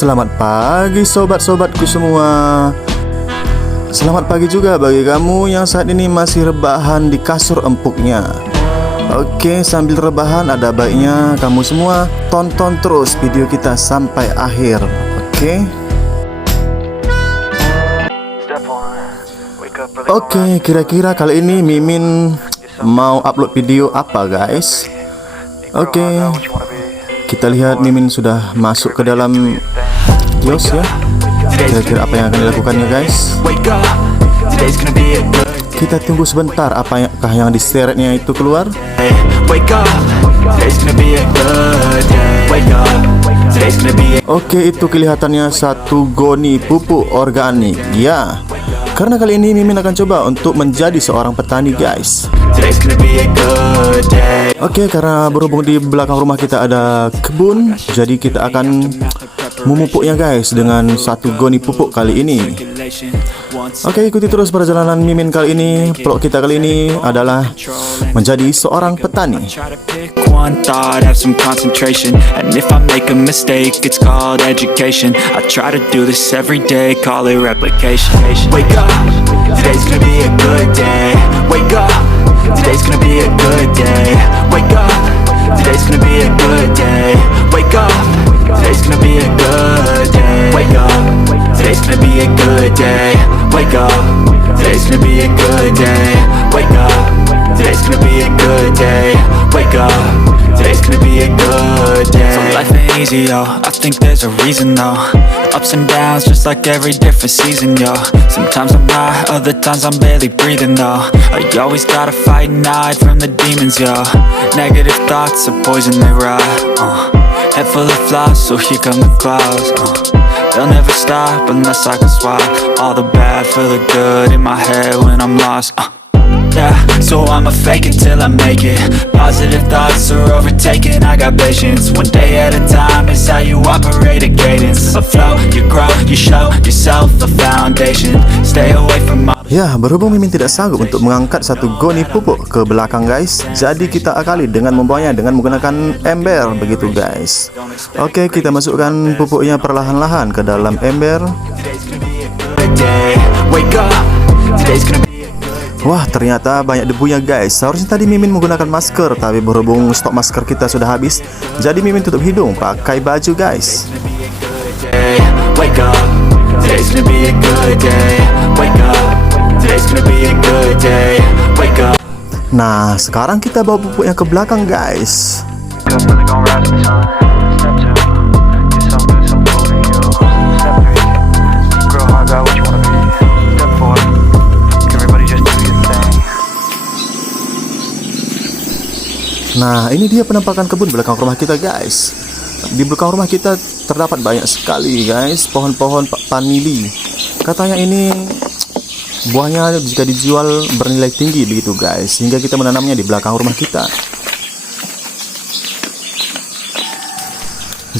Selamat pagi sobat-sobatku semua. Selamat pagi juga bagi kamu yang saat ini masih rebahan di kasur empuknya. Oke, sambil rebahan ada baiknya kamu semua tonton terus video kita sampai akhir. Oke, kira-kira kali ini Mimin mau upload video apa guys? Oke, kita lihat Mimin sudah masuk ke dalam kios ya. Kira-kira apa yang akan dilakukannya guys? Kita tunggu sebentar, apakah yang diseretnya itu keluar? Oke, itu kelihatannya satu goni pupuk organik ya. Karena kali ini Mimin akan coba untuk menjadi seorang petani guys. Oke, karena berhubung di belakang rumah kita ada kebun, jadi kita akan memupuknya guys dengan satu goni pupuk kali ini. Oke, ikuti terus perjalanan Mimin kali ini. Vlog kita kali ini adalah menjadi seorang petani. One thought, have some concentration, and if I make a mistake, it's called education. I try to do this every day, call it replication. Wake up, today's gonna be a good day. Wake up, today's gonna be a good day. Wake up, today's gonna be a good day. Wake up, today's gonna be a good day. Wake up, today's gonna be a good day. Wake up, today's gonna be a good day. Wake up, today's gonna be a good day. Wake up, today's gonna be a good day. So life ain't easy, yo, I think there's a reason though. Ups and downs, just like every different season, yo. Sometimes I'm high, other times I'm barely breathing though. I always gotta fight and hide from the demons, yo. Negative thoughts are poison, they rot. Head full of flies, so here come the clouds. They'll never stop unless I can swap all the bad for the good in my head when I'm lost. Yeah, so I'ma fake it till I make it. Positive thoughts are overtaken, I got patience. One day at a time is how you operate a cadence. A flow, you grow, you show yourself a foundation. Stay away from my... Ya, berhubung Mimin tidak sanggup untuk mengangkat satu goni pupuk ke belakang guys, jadi kita akali dengan membawanya dengan menggunakan ember begitu guys. Oke, kita masukkan pupuknya perlahan-lahan ke dalam ember. Wah, ternyata banyak debunya guys. Seharusnya tadi Mimin menggunakan masker, tapi berhubung stok masker kita sudah habis, jadi Mimin tutup hidung pakai baju guys. Nah, sekarang kita bawa pupuknya ke belakang guys. Nah, ini dia penampakan kebun belakang rumah kita guys. Di belakang rumah kita terdapat banyak sekali guys pohon-pohon fanily. Katanya ini buahnya jika dijual bernilai tinggi begitu guys, sehingga kita menanamnya di belakang rumah kita.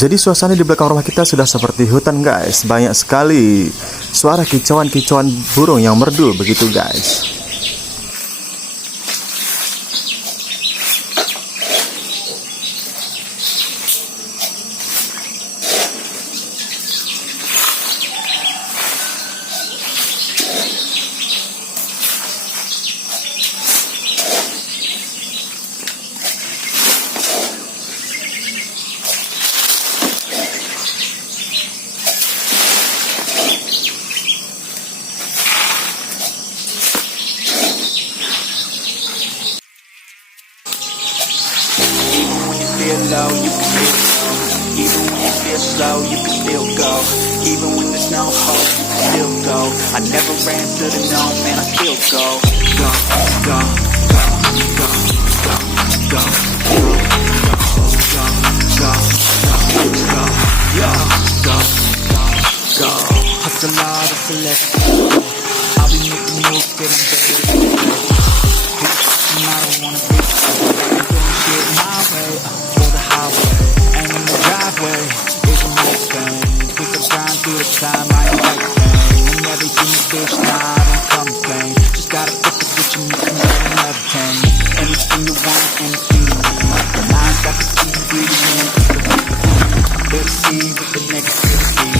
Jadi suasana di belakang rumah kita sudah seperti hutan guys. Banyak sekali suara kicauan-kicauan burung yang merdu begitu guys. Low, you can still go. Even when you feel slow, you can still go. Even when there's no hope, you can still go. I never ran to the no, man, I still go. Go, go, go, go, go, go, go, go, go, go. Hustle hard, hustle less. I'll be making moves, but I'm better. I don't wanna be doing shit my way. And in the driveway is a nice thing. Cause I grind through the time, I ain't like pain. And everything is bitch, nah, I don't complain. Just gotta flip the switch and you can never obtain anything you want, anything you need. The mind's got the key ingredient. Better see with the negativity.